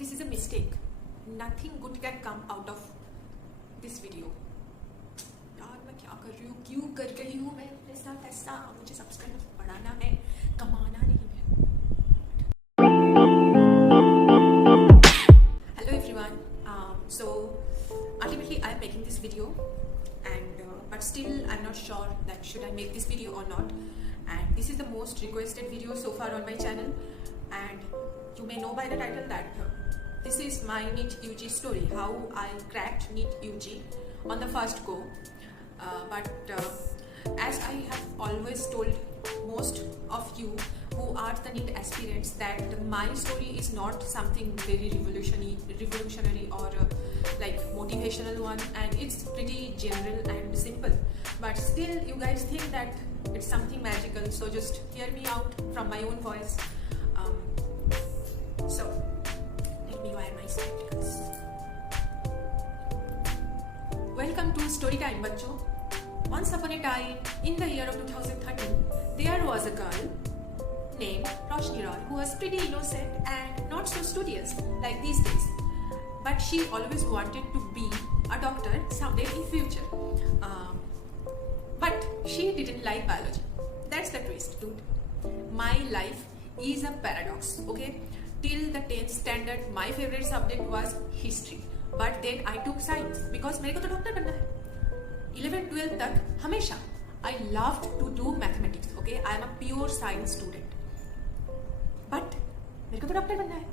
this is a mistake. Nothing good can come out of this video. यार मैं क्या कर रही हूँ, क्यों कर रही हूँ मैं अपने साथ ऐसा? मुझे सब्सक्राइबर्स बढ़ाना है, कमाना नहीं है. Hello everyone. So ultimately I am making this video, and but still I'm not sure that should I make this video or not. And this is the most requested video so far on my channel, and you may know by the title that this is my NEET-UG story, how I cracked NEET-UG on the first go. But as I have always told most of you who are the NEET aspirants that my story is not something very revolutionary or like motivational one, and it's pretty general and simple, but still you guys think that it's something magical, so just hear me out from my own voice. So let me wear my spectacles. Welcome to story time, bachcho. Once upon a time, in the year of 2013, there was a girl named Roshni Roy who was pretty innocent and not so studious like these days. But she always wanted to be a doctor someday in future. But she didn't like biology. That's the twist, dude. My life is a paradox, okay? Till the 10th standard, my favorite subject was history. But then I took science because मेरे को तो doctor बनना है. 11th-12th तक हमेशा I loved to do mathematics, okay? I am a pure science student. But मेरे को तो डॉक्टर बनना है.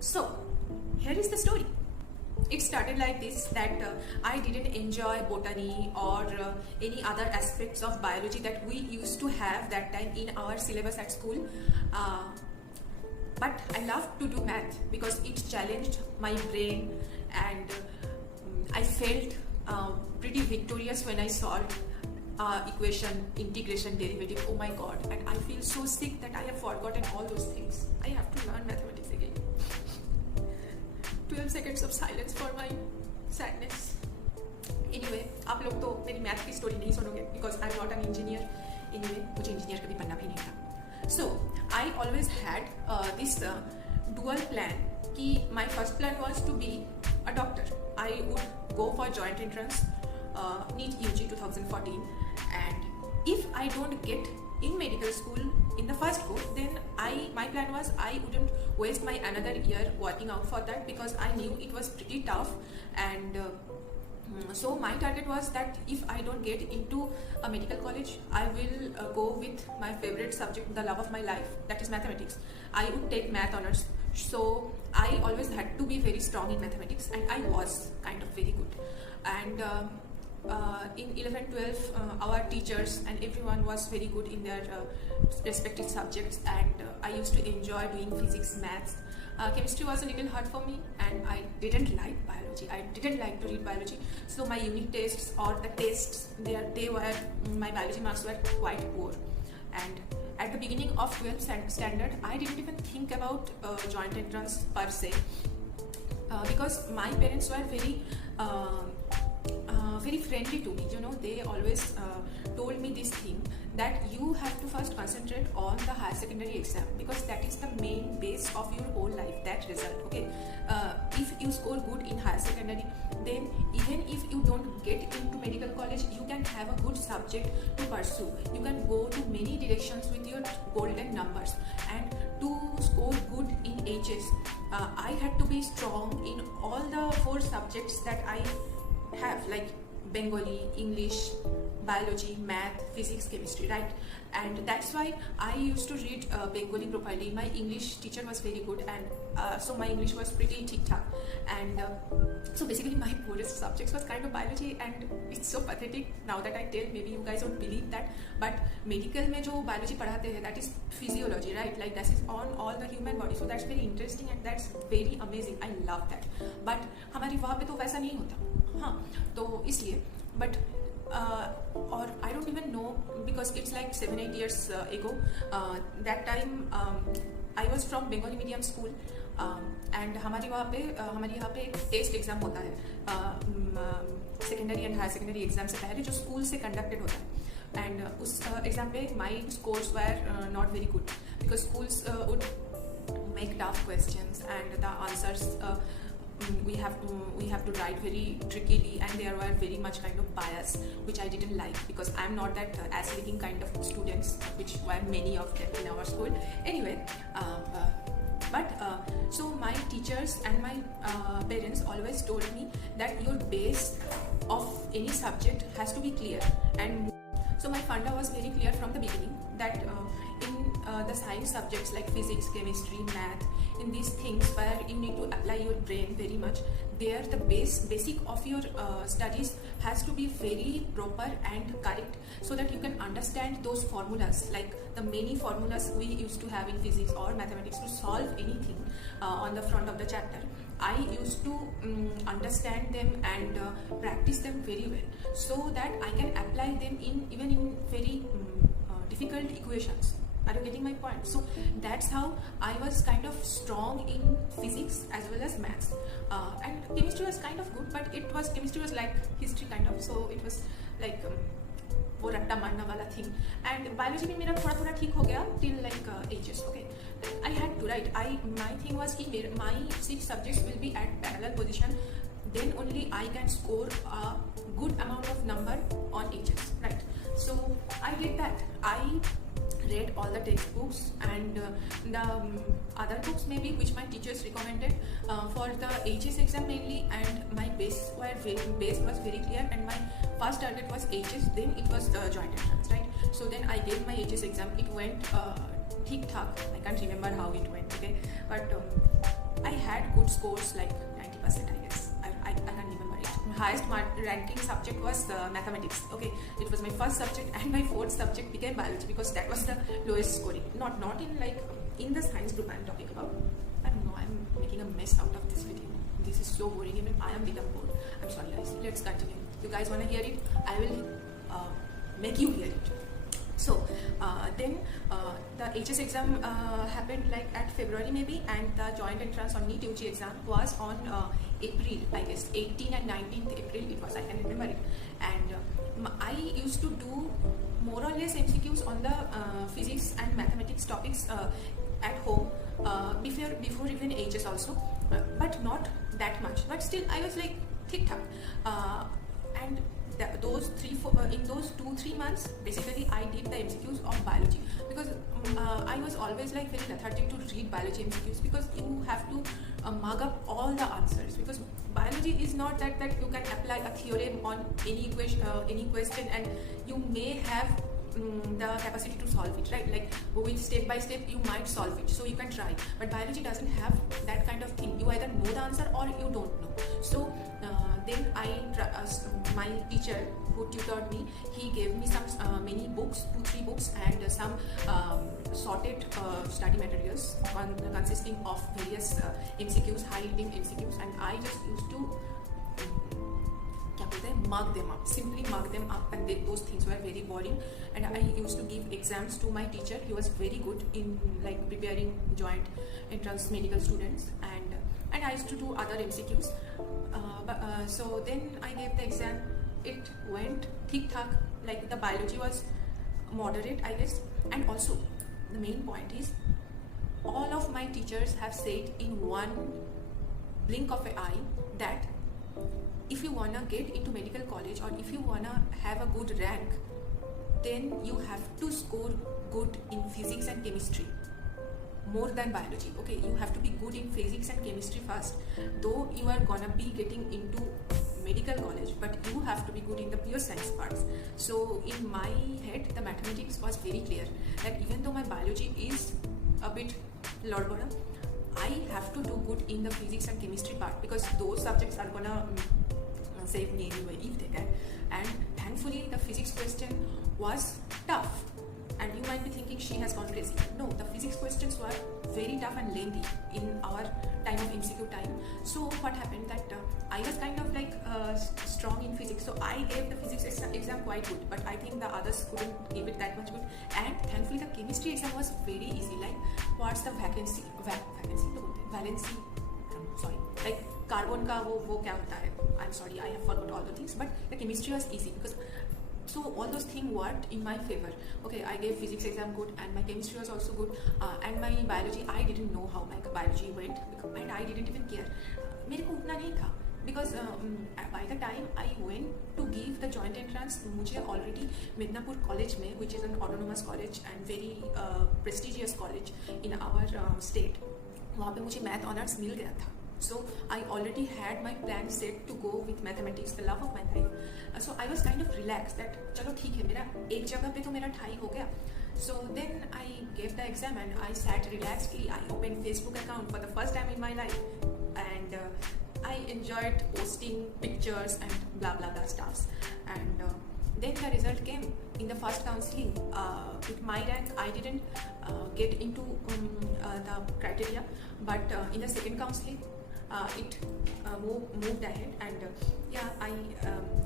So here is the story. It started like this, that I didn't enjoy botany or any other aspects of biology that we used to have that time in our syllabus at school. But I loved to do math because it challenged my brain, and I felt pretty victorious when I solved equation, integration, derivative. Oh my god, and I feel so sick that I have forgotten all those things. I have to learn mathematics again. 12 seconds of silence for my sadness. Anyway, आप लोग तो मेरी math की story नहीं सुनोगे because I'm not an engineer. Anyway, मुझे engineer कभी बनना भी नहीं था. So I always had this dual plan कि my first plan was to be a doctor. I would go for joint entrance NEET-UG 2014, and if I don't get in medical school in the first go, then my plan was I wouldn't waste my another year working out for that because I knew it was pretty tough, and so my target was that if I don't get into a medical college, I will go with my favorite subject, the love of my life, that is mathematics. I would take math honors, so I always had to be very strong in mathematics, and I was kind of very good. And in 11th-12th, our teachers and everyone was very good in their respective subjects, and I used to enjoy doing physics, maths. Chemistry was a little hard for me, and I didn't like biology. I didn't like to read biology, so my unit tests or the tests, my biology marks were quite poor. And at the beginning of 12th standard, I didn't even think about joint entrance per se, because my parents were very friendly to me. You know, they always told me this thing that you have to first concentrate on the higher secondary exam because that is the main base of your whole life, that result, okay? If you score good in higher secondary, then even if you don't get into medical college, you can have a good subject to pursue. You can go to many directions with your golden numbers, and to score good in HS, I had to be strong in all the 4 subjects that I have, like Bengali, English, biology, math, physics, chemistry, right? And that's why I used to read Bengali properly. My English teacher was very good, and so my English was pretty tic-tac. And so basically my poorest subjects was kind of biology, and it's so pathetic now that I tell. Maybe you guys don't believe that, but medical में जो biology पढ़ाते हैं, that is physiology, right? Like that is on all the human body, so that's very interesting and that's very amazing. I love that. But हमारी वहाँ पे तो वैसा नहीं होता. हाँ, तो इसलिए, but or I don't even know because it's like 7-8 years ago. That time I was from Bengali medium school, and हमारे यहाँ पे एक टेस्ट एग्जाम होता है secondary and higher secondary exam से पहले, जो स्कूल से कंडक्टेड होता है. एंड उस एग्जाम पे माई scores were not very good because schools would make tough questions, and the answers we have to write very trickily, and there were very much kind of bias which I didn't like, because I'm not that ass-licking kind of students, which were many of them in our school. Anyway, so my teachers and my parents always told me that your base of any subject has to be clear, and so my funda was very clear from the beginning that in the science subjects like physics, chemistry, math, in these things where you need to apply your brain very much, there the basic of your studies has to be very proper and correct, so that you can understand those formulas, like the many formulas we used to have in physics or mathematics to solve anything on the front of the chapter. I used to understand them and practice them very well, so that I can apply them even in very difficult equations. Are you getting my point? So that's how I was kind of strong in physics as well as maths, and chemistry was kind of good, but chemistry was like history kind of, so it was like वो रट्टा मारना वाला thing. And biology में मेरा थोड़ा थोड़ा ठीक हो गया till like HS. Okay, I had to write. My thing was कि my 6 subjects will be at parallel position, then only I can score a good amount of number on HS, right? So I did that. I read all the textbooks and the other books maybe which my teachers recommended for the HS exam mainly, and my base was very clear, and my first target was HS, then it was joint entrance, right? So then I gave my HS exam. It went thik thak. I can't remember how it went, okay, but I had good scores, like 90%, I guess. I can't remember it. My highest ranking subject was mathematics. Okay, it was my first subject, and my 4th subject became biology, because that was the lowest scoring. Not in like in the science group I'm talking about. I don't know. I'm making a mess out of this video. This is so boring. Even I am become bored. I'm sorry, guys. Let's continue. You guys wanna hear it? I will make you hear it. So then the HS exam happened like at February maybe, and the joint entrance on NEET-UG exam was on April, I guess, 18th and 19th April it was, I can remember it. And I used to do more or less MCQs on the physics and mathematics topics at home before even HS also, but not that much, but still I was like thick thak. And those 2-3 months basically I did the MCQs of biology, because I was always like very lethargic to read biology MCQs, because you have to mug up all the answers, because biology is not that you can apply a theorem on any question and you may have the capacity to solve it, right? Like with step by step you might solve it, so you can try, but biology doesn't have that kind of thing. You either know the answer or you don't know. So then my teacher who tutored me, he gave me some many books, 2-3 books, and some sorted study materials consisting of various MCQs, high yielding MCQs, and I just used to mug them up, simply mug them up, and those things were very boring. And I used to give exams to my teacher. He was very good in like preparing joint entrance medical students, and I used to do other MCQs. So then I gave the exam. It went thick thak. Like the biology was moderate, I guess. And also the main point is, all of my teachers have said in one blink of an eye that if you wanna get into medical college, or if you wanna have a good rank, then you have to score good in physics and chemistry more than biology. Okay, you have to be good in physics and chemistry first, though you are gonna be getting into medical college, but you have to be good in the pure science parts. So in my head, the mathematics was very clear that even though my biology is a bit lordbora, I have to do good in the physics and chemistry part, because those subjects are gonna save me anyway if they can. And thankfully the physics question was tough, and you might be thinking she has gone crazy. No, the physics questions were very tough and lengthy in our time of MCQ time. So what happened that I was kind of like strong in physics, so I gave the physics exam quite good, but I think the others couldn't give it that much good. And thankfully the chemistry exam was very easy. Like what's the valency sorry, like carbon का वो क्या होता है, I'm sorry, I have forgot all the things, but the chemistry was easy, because So all those things worked in my favor. Okay, I gave physics exam good, and my chemistry was also good, and my biology, I didn't know how my biology went, and I didn't even care. मेरे को उतना नहीं था, because by the time I went to give the joint entrance, मुझे already Midnapore college में, which is an autonomous college and very prestigious college in our state, वहाँ पे मुझे math honors मिल गया था. So I already had my plan set to go with mathematics, the love of my life. So I was kind of relaxed that चलो ठीक है, मेरा एक जगह पे तो मेरा ठाई हो गया. So then I gave the exam and I sat relaxedly. I opened Facebook account for the first time in my life, and I enjoyed posting pictures and blah blah blah stuffs. And then the result came in the first counseling. With my rank, I didn't get into the criteria, but in the second counseling, it moved ahead, and I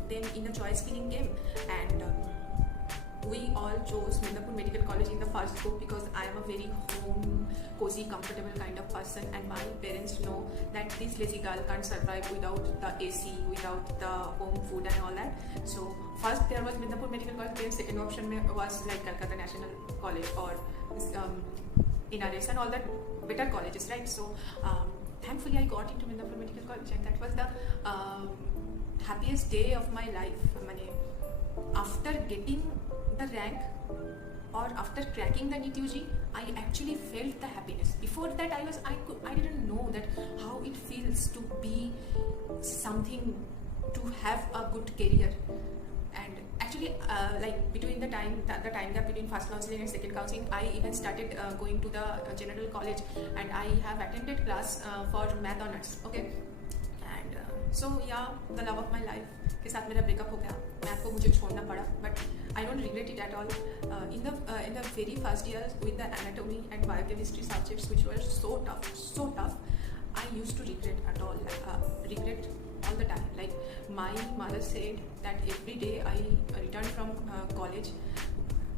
then in the choice filling came, and we all chose Midnapur Medical College in the first group because I am a very home, cozy, comfortable kind of person, and my parents know that this lazy girl can't survive without the AC, without the home food and all that. So first there was Midnapur Medical College, then second option was like Calcutta National College or NRS and all that better colleges, right? So thankfully I got into Midnapur Medical College, and that was the happiest day of my life. After getting the rank or after cracking the NEET-UG, I actually felt the happiness. Before that I didn't know that how it feels to be something, to have a good career. And actually like between the time gap between first counseling and second counseling, I even started going to the general college, and I have attended class for math honors. Okay, and so yeah, the love of my life के साथ मेरा breakup हो गया. Math को मुझे छोड़ना पड़ा, but I don't regret it at all. In the very first year with the anatomy and biochemistry subjects, which were so tough, I used to regret at all, regret all the time. Like my mother said that every day I returned from college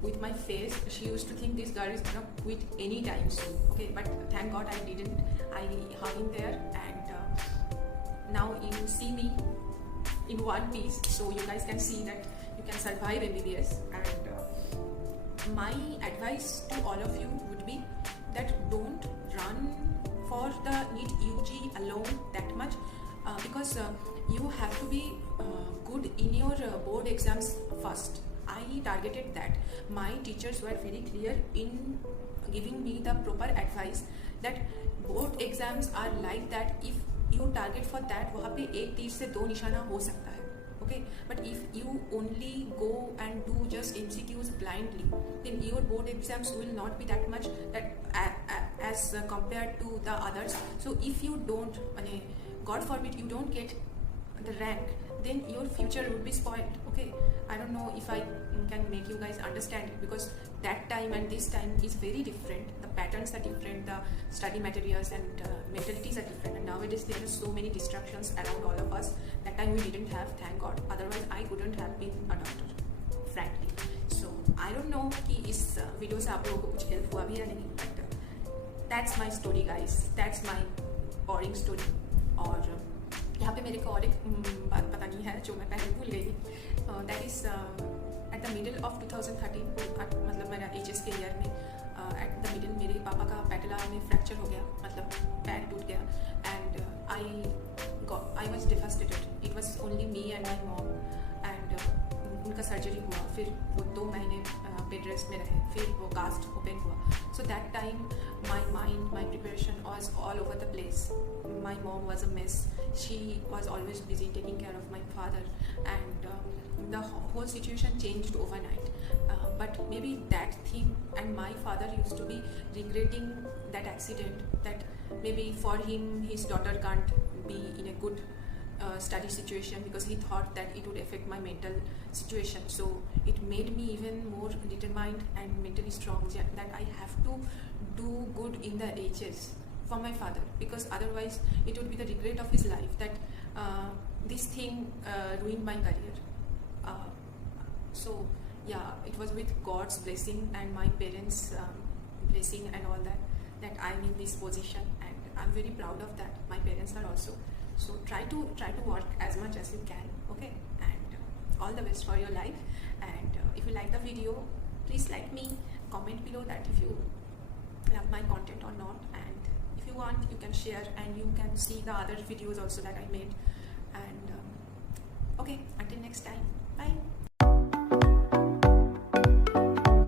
with my face, she used to think this girl is gonna quit any time soon. Okay, but thank God I didn't. I hung in there, and now you see me in one piece, so you guys can see that you can survive MBBS. And my advice to all of you would be that don't run for the NEET-UG alone that much, because you have to be good in your board exams first. I targeted that. My teachers were very clear in giving me the proper advice that board exams are like that. If you target for that, वहाँ पे एक तीर से दो निशाना हो सकता है. Okay, but if you only go and do just MCQs blindly, then your board exams will not be that much as compared to the others. So if you don't, God forbid you don't get the rank, then your future would be spoiled. Okay, I don't know if I can make you guys understand it, because that time and this time is very different. The patterns are different, the study materials and mentalities are different, and nowadays there are so many distractions around all of us. That time we didn't have, thank God. Otherwise I couldn't have been a doctor, frankly. So I don't know कि इस video से आप लोगों को कुछ help हुआ भी या नहीं, but that's my story guys, that's my boring story. और यहाँ पे मेरे को और एक बात पता नहीं है जो मैं पहले भूल गई थी. That is at the middle of 2013, मतलब मेरा HS के ईयर में एट द मिडिल मेरे पापा का पैटेला में फ्रैक्चर हो गया, मतलब पैर टूट गया. And I was devastated. It was only me and my mom. And उनका सर्जरी हुआ, फिर वो 2 महीने बेड रेस्ट में रहे, फिर वो कास्ट ओपन हुआ. So that time my mind, my preparation was all over the place. My mom was a mess. She was always busy taking care of my father, and the whole situation changed overnight. But maybe that thing, and my father used to be regretting that accident, that maybe for him his daughter can't be in a good study situation, because he thought that it would affect my mental situation. So it made me even more determined and mentally strong, that I have to do good in the HS for my father, because otherwise it would be the regret of his life that this thing ruined my career. So yeah, it was with God's blessing and my parents' blessing and all that I'm in this position, and I'm very proud of that. My parents are also. So try to work as much as you can, okay? And all the best for your life. And if you like the video, please like me, comment below that if you love my content or not, and if you want you can share and you can see the other videos also that I made. And okay, until next time.